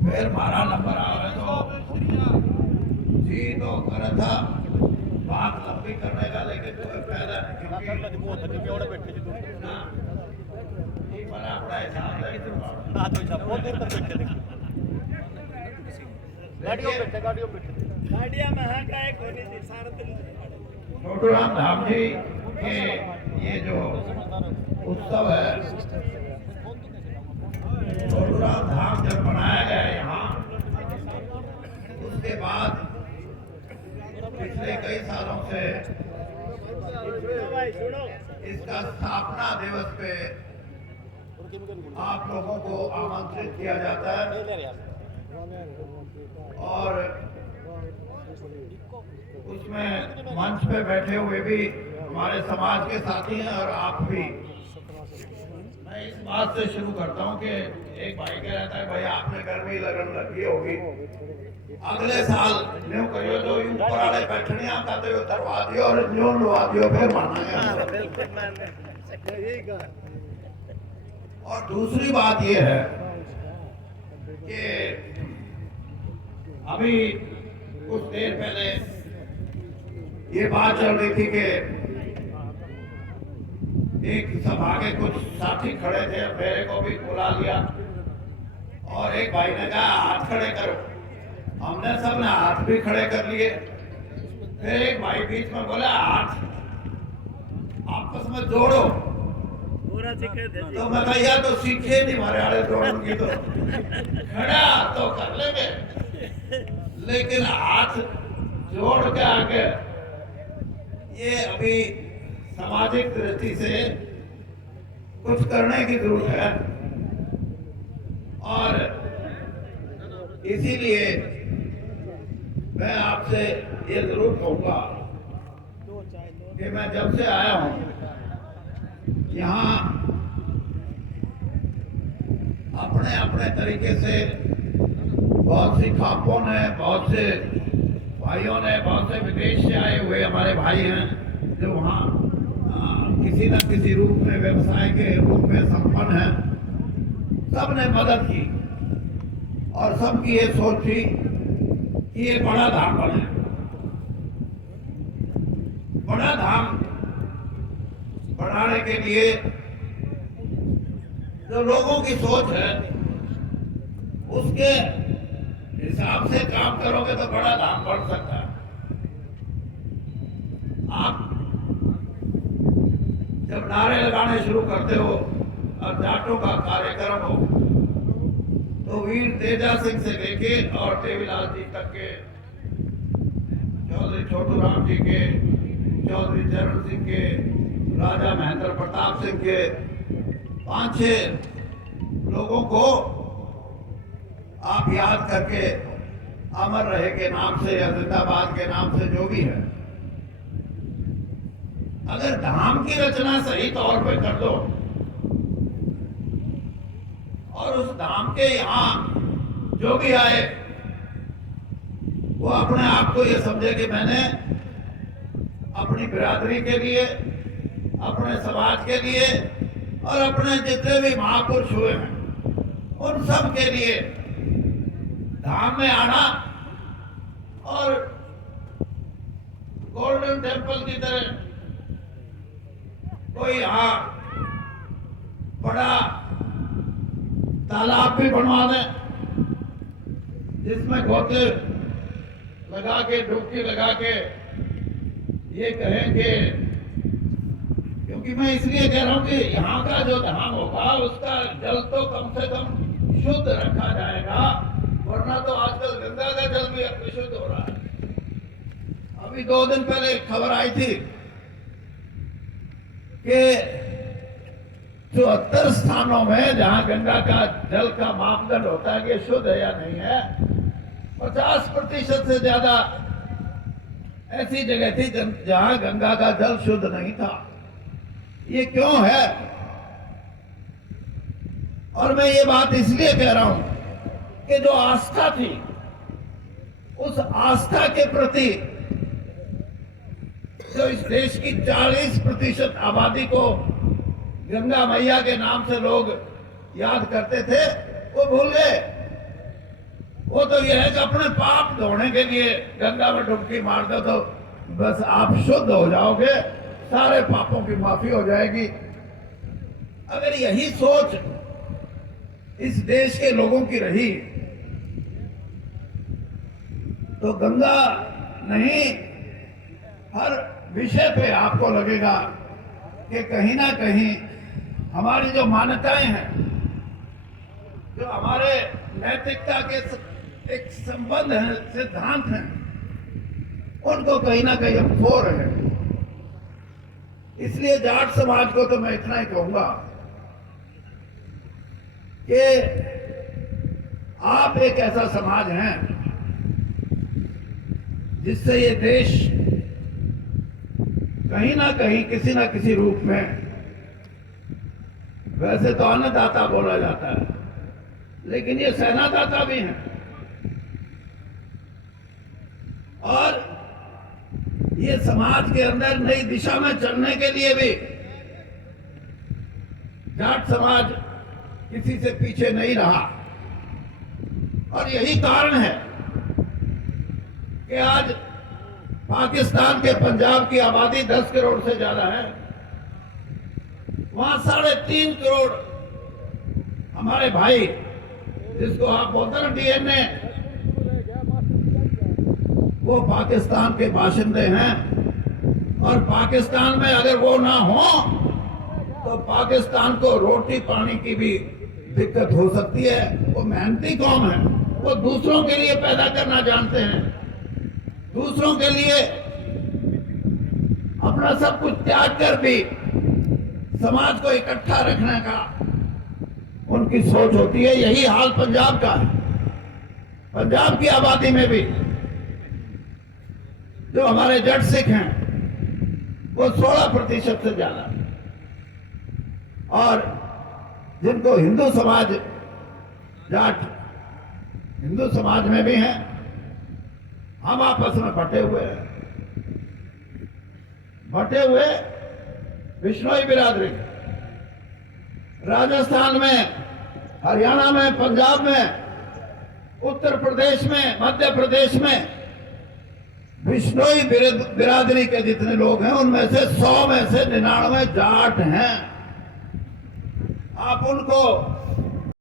फिर हमारा नंबर आवे तो जी तो कर था बात लंबी करने का, लेकिन कोई फायदा नहीं, क्योंकि मैंने अपना हिसाब छोटूराम धाम जी के ये जो उत्सव है, छोटूराम धाम जब बनाया गया यहाँ, उसके बाद पिछले कई सालों से इसका स्थापना दिवस पे आप लोगों को आमंत्रित किया जाता है और उसमें मंच पे बैठे हुए भी हमारे समाज के साथी हैं और आप भी। मैं इस बात से शुरू करता हूं कि एक भाई कह रहा था भाई आपने गर्मी लगन लगी होगी, अगले साल न्यू करियो तो ऊपर वाले बैठने आते हो तरवा दियो और न्यू लुआ दियो, फिर माना गया। और दूसरी बात ये है कि अभी कुछ देर पहले ये बात चल रही थी कि एक सभा के कुछ साथी खड़े थे, मेरे को भी बुला लिया और एक भाई ने कहा हाथ खड़े करो, हमने सब ने हाथ भी खड़े कर लिए। फिर एक भाई बीच में बोला हाथ आपस में जोड़ो, तो मैं कहा यार तो सीखे नहीं हमारे वाले जोड़ूंगी तो खड़ा तो कर लेंगे, लेकिन हाथ जोड़ के आगे ये अभी सामाजिक दृष्टि से कुछ करने की जरूरत है। और इसीलिए मैं आपसे ये जरूर कहूंगा कि मैं जब से आया हूं यहाँ, अपने अपने तरीके से बहुत सी खापों ने, बहुत से भाइयों ने, बहुत से विदेश से आए हुए हमारे भाई हैं जो वहाँ किसी न किसी रूप में व्यवसाय के रूप में संपन्न हैं, सब ने मदद की और सबकी ये सोच थी कि ये बड़ा धाम बने। बड़ा धाम बनाने के लिए जो लोगों की सोच है उसके हिसाब से काम करोगे तो बड़ा धाम बन सकता है। आप जब नारे लगाने शुरू करते हो और जाटों का कार्यक्रम हो तो वीर तेजा सिंह से लेके और देवीलाल जी तक के, चौधरी छोटूराम जी के, चौधरी चरण सिंह के, राजा महेंद्र प्रताप सिंह के, 5-6 लोगों को आप याद करके अमर रहे के नाम से या जिंदाबाद के नाम से जो भी है, अगर धाम की रचना सही तौर पे कर दो और उस धाम के यहाँ जो भी आए वो अपने आप को ये समझे कि मैंने अपनी बिरादरी के लिए, अपने समाज के लिए और अपने जितने भी महापुरुष हुए हैं उन सब के लिए धाम में आना और गोल्डन टेम्पल की तरह कोई यहाँ बड़ा तालाब भी बनवा दें जिसमें गोते लगा के, डुबकी लगा के ये कहेंगे, क्योंकि मैं इसलिए कह रहा हूं कि यहाँ का जो धाम होगा उसका जल तो कम से कम शुद्ध रखा जाएगा, वरना तो आजकल गंगा का जल भी अशुद्ध हो रहा है। अभी 2 दिन पहले खबर आई थी कि 74 स्थानों में जहां गंगा का जल का मापदंड होता है कि शुद्ध है या नहीं है, 50% से ज्यादा ऐसी जगह थी जहां गंगा का जल शुद्ध नहीं था। ये क्यों है? और मैं ये बात इसलिए कह रहा हूं कि जो आस्था थी, उस आस्था के प्रति जो इस देश की 40% आबादी को गंगा मैया के नाम से लोग याद करते थे वो भूल गए। वो तो यह है कि अपने पाप धोने के लिए गंगा में डुबकी मार दो तो बस आप शुद्ध हो जाओगे, सारे पापों की माफी हो जाएगी। अगर यही सोच इस देश के लोगों की रही तो गंगा नहीं, हर विषय पे आपको लगेगा कि कहीं ना कहीं हमारी जो मान्यताएं हैं, जो हमारे नैतिकता के एक संबंध है, सिद्धांत हैं, उनको कहीं ना कहीं हम खो रहे हैं। इसलिए जाट समाज को तो मैं इतना ही कहूंगा कि आप एक ऐसा समाज हैं जिससे ये देश कहीं ना कहीं किसी ना किसी रूप में, वैसे तो अन्नदाता बोला जाता है लेकिन ये सेनादाता भी हैं, और ये समाज के अंदर नई दिशा में चलने के लिए भी जाट समाज किसी से पीछे नहीं रहा। और यही कारण है कि आज पाकिस्तान के पंजाब की आबादी 10 करोड़ से ज्यादा है, वहां 3.5 करोड़ हमारे भाई, जिसको आप बोलते हैं डीएनए, वो पाकिस्तान के बाशिंदे हैं। और पाकिस्तान में अगर वो ना हो तो पाकिस्तान को रोटी पानी की भी दिक्कत हो सकती है। वो मेहनती कौम है, वो दूसरों के लिए पैदा करना जानते हैं, दूसरों के लिए अपना सब कुछ त्याग कर भी समाज को इकट्ठा रखने का उनकी सोच होती है। यही हाल पंजाब का है। पंजाब की आबादी में भी जो हमारे जट सिख हैं वो 16% से ज्यादा, और जिनको हिंदू समाज, जाट हिंदू समाज में भी हैं, हम आपस में बटे हुए बिश्नोई बिरादरी, राजस्थान में, हरियाणा में, पंजाब में, उत्तर प्रदेश में, मध्य प्रदेश में बिश्नोई बिरादरी के जितने लोग हैं उनमें से 100 में से 99 जाट हैं। आप उनको